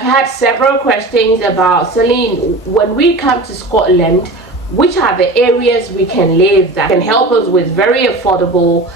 I've had several questions about Celline. When we come to Scotland, which are the areas we can live that can help us with very affordable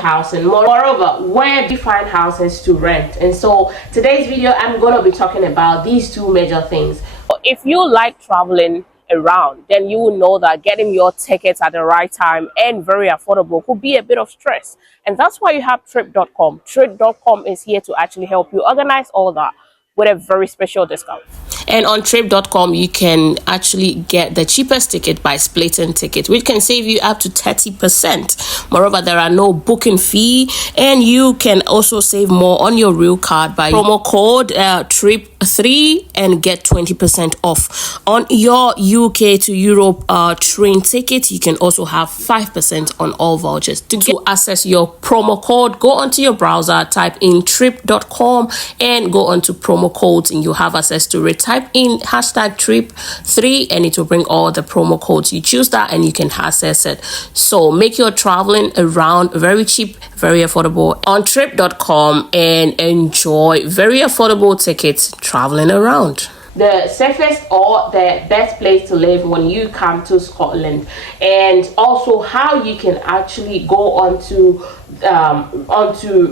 housing? Moreover, where do you find houses to rent? And so today's video, I'm going to be talking about these two major things. If you like traveling around, then you will know that getting your tickets at the right time and very affordable could be a bit of stress. And that's why you have Trip.com. Trip.com is here to actually help you organize all that with a very special discount. And on Trip.com, you can actually get the cheapest ticket by splitting tickets, which can save you up to 30%. Moreover, there are no booking fee, and you can also save more on your real card by promo code TRIP3 and get 20% off. On your UK to Europe train ticket, you can also have 5% on all vouchers. To access your promo code, go onto your browser, type in Trip.com and go onto promo codes, and you have access to it. Type in hashtag TRIP3 and it will bring all the promo codes. You choose that and you can access it. So make your traveling around very cheap, very affordable on Trip.com and enjoy very affordable tickets traveling around. The safest or the best place to live when you come to Scotland, and also how you can actually go onto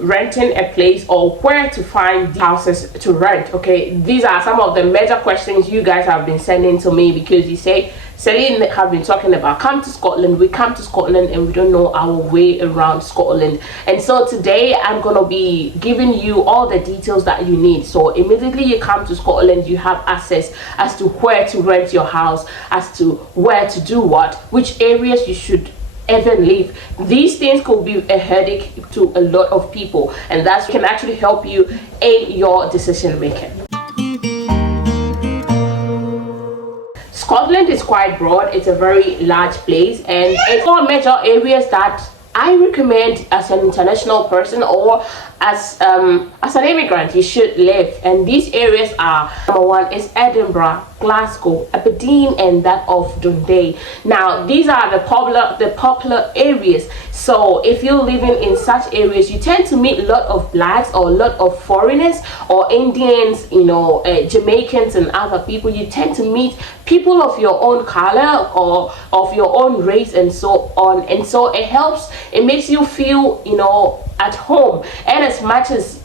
renting a place or where to find houses to rent. Okay, these are some of the major questions you guys have been sending to me, because you say, Celline have been talking about come to Scotland. We come to Scotland and we don't know our way around Scotland. And so today I'm going to be giving you all the details that you need. So immediately you come to Scotland, you have access as to where to rent your house, as to where to do what, which areas you should even live. These things could be a headache to a lot of people, and that can actually help you in your decision making. Scotland is quite broad. It's a very large place, and it's four major areas that I recommend as an international person or as an immigrant you should live. And these areas are: number one is Edinburgh, Glasgow, Aberdeen, and that of Dundee. Now these are the popular areas. So if you're living in such areas, you tend to meet a lot of blacks or a lot of foreigners or Indians, Jamaicans and other people. You tend to meet people of your own color or of your own race and so on. And so it makes you feel at home. And as much as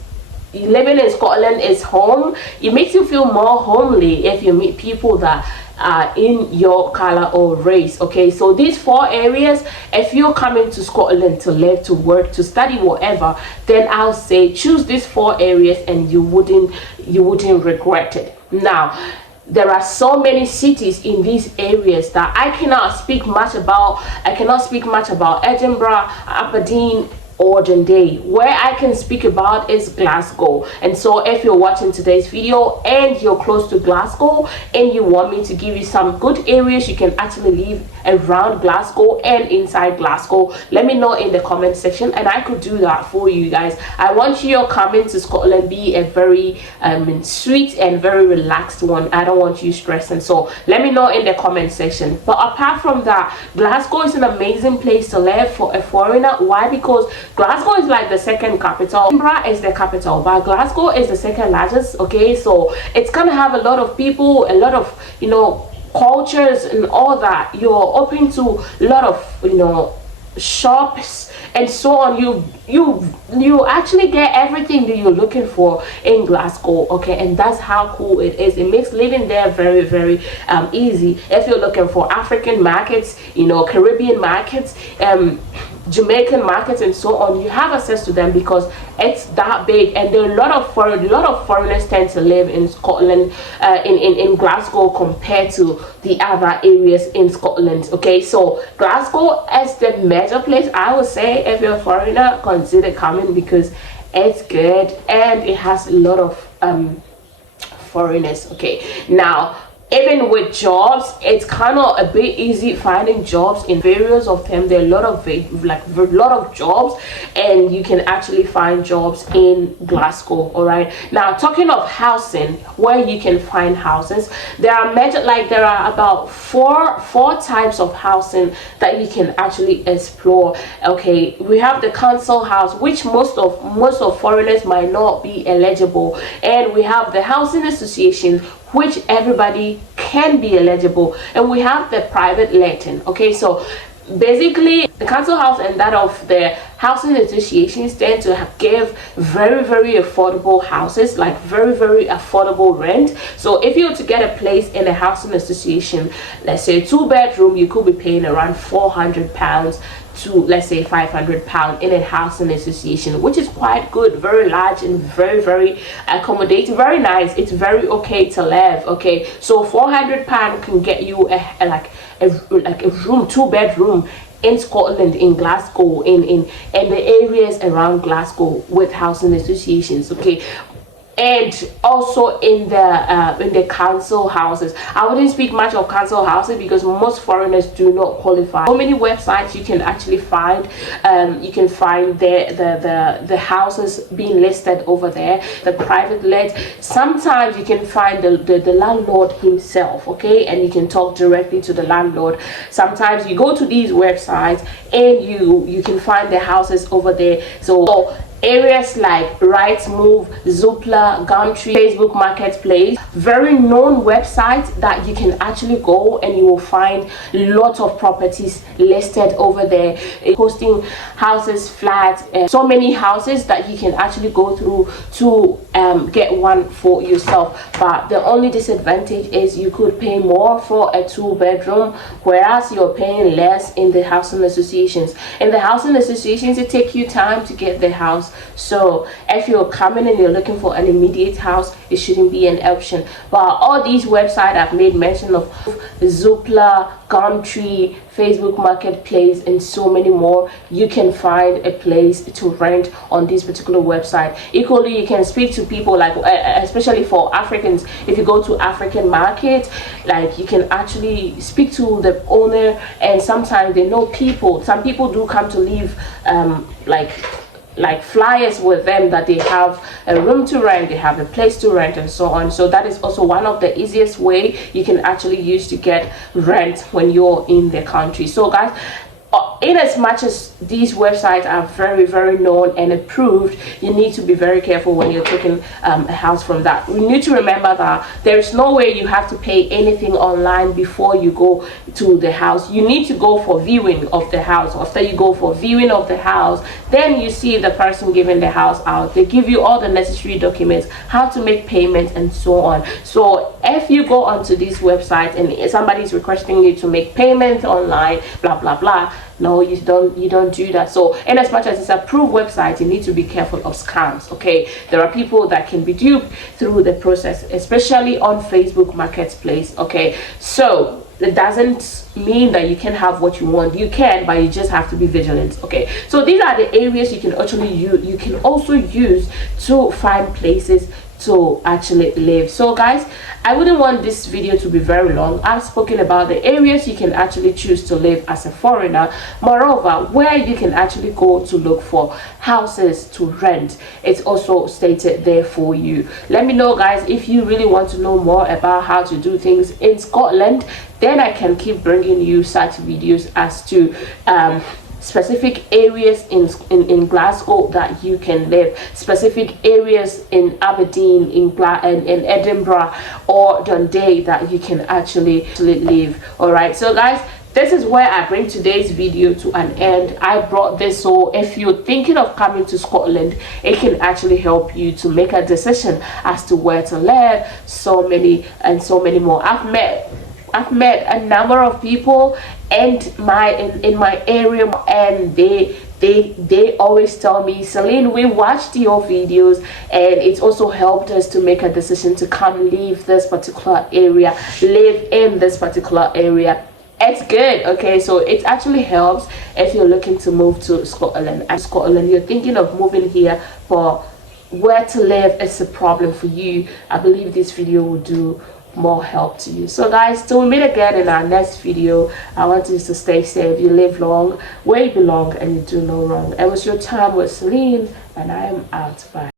living in Scotland is home, it makes you feel more homely if you meet people that are in your color or race. Okay, so these four areas, if you're coming to Scotland to live, to work, to study, whatever, then I'll say choose these four areas and you wouldn't regret it. Now there are so many cities in these areas that I cannot speak much about. I cannot speak much about Edinburgh, Aberdeen, or Dundee. Where I can speak about is Glasgow. And so if you're watching today's video and you're close to Glasgow and you want me to give you some good areas you can actually live around Glasgow and inside Glasgow, let me know in the comment section and I could do that for you guys. I want your coming to Scotland be a very sweet and very relaxed one. I don't want you stressed, and so let me know in the comment section. But apart from that, Glasgow is an amazing place to live for a foreigner. Why? Because Glasgow is like the second capital. Edinburgh is the capital, but Glasgow is the second largest. Okay, so it's gonna have a lot of people, a lot of cultures and all that. You're open to a lot of shops and so on. You actually get everything that you're looking for in Glasgow. Okay, and that's how cool it is. It makes living there very, very easy. If you're looking for African markets, Caribbean markets, Jamaican markets and so on, you have access to them because it's that big. And there are a lot of foreigners tend to live in Scotland, in Glasgow, compared to the other areas in Scotland. Okay, so Glasgow is the major place I would say if you're a foreigner, consider coming, because it's good and it has a lot of foreigners. Okay, now even with jobs, it's kind of a bit easy finding jobs in various of them. There are a lot of jobs, and you can actually find jobs in Glasgow. All right, now talking of housing, where you can find houses, there are about four types of housing that you can actually explore. Okay, we have the council house, which most of foreigners might not be eligible, and we have the housing associations, which everybody can be eligible, and we have the private letting. Okay, so basically the council house and that of the housing associations tend to give very affordable houses, like very affordable rent. So if you were to get a place in a housing association, let's say 2-bedroom, you could be paying around £400 to, let's say, £500 in a housing association, which is quite good, very large and very accommodating, very nice. It's very okay to live. Okay, so £400 can get you a room, 2-bedroom in Scotland, in Glasgow, in the areas around Glasgow with housing associations. Okay, and also in the council houses. I wouldn't speak much of council houses because most foreigners do not qualify. So many websites you can actually find. You can find the houses being listed over there, the private let. Sometimes you can find the landlord himself. Okay, and you can talk directly to the landlord. Sometimes you go to these websites and you can find the houses over there. So areas like Rightmove, Zoopla, Gumtree, Facebook Marketplace, very known websites that you can actually go and you will find lots of properties listed over there, posting houses, flats, so many houses that you can actually go through to get one for yourself. But the only disadvantage is you could pay more for a 2-bedroom, whereas you're paying less in the housing associations. In the housing associations, it takes you time to get the house. So if you're coming and you're looking for an immediate house, it shouldn't be an option. But all these websites I've made mention of, Zoopla, Gumtree, Facebook Marketplace, and so many more, you can find a place to rent on this particular website. Equally, you can speak to people, like especially for Africans. If you go to African market, like, you can actually speak to the owner, and sometimes they know people. Some people do come to leave like flyers with them that they have a room to rent, they have a place to rent, and so on. So that is also one of the easiest way you can actually use to get rent when you're in the country. So guys, in as much as these websites are very known and approved, you need to be very careful when you're taking a house from that. We need to remember that there is no way you have to pay anything online before you go to the house. You need to go for viewing of the house. After you go for viewing of the house, then you see the person giving the house out. They give you all the necessary documents, how to make payments, and so on. So if you go onto these websites and somebody's requesting you to make payments online, blah blah blah, no, you don't do that. So in as much as it's approved website, you need to be careful of scams. Okay, there are people that can be duped through the process, especially on Facebook Marketplace. Okay, so it doesn't mean that you can have what you want. You can, but you just have to be vigilant. Okay, so these are the areas you can actually use. You can also use to find places to actually live. So guys, I wouldn't want this video to be very long. I've spoken about the areas you can actually choose to live as a foreigner. Moreover, where you can actually go to look for houses to rent, it's also stated there for you. Let me know guys if you really want to know more about how to do things in Scotland. Then I can keep bringing you such videos as to specific areas in Glasgow that you can live, specific areas in Aberdeen, in Edinburgh or Dundee that you can actually live. All right, so guys, this is where I bring today's video to an end. I brought this so if you're thinking of coming to Scotland, it can actually help you to make a decision as to where to live. So many more. I've met a number of people in my area, and they always tell me, Celline, we watched your videos and it's also helped us to make a decision to come live this particular area, live in this particular area. It's good. Okay, so it actually helps if you're looking to move to Scotland. And Scotland, you're thinking of moving here, but where to live is a problem for you. I believe this video will do more help to you. So guys, till we meet again in our next video, I want you to stay safe, you live long, where you belong, and you do no wrong. It was your time with Celline, and I am out. Bye.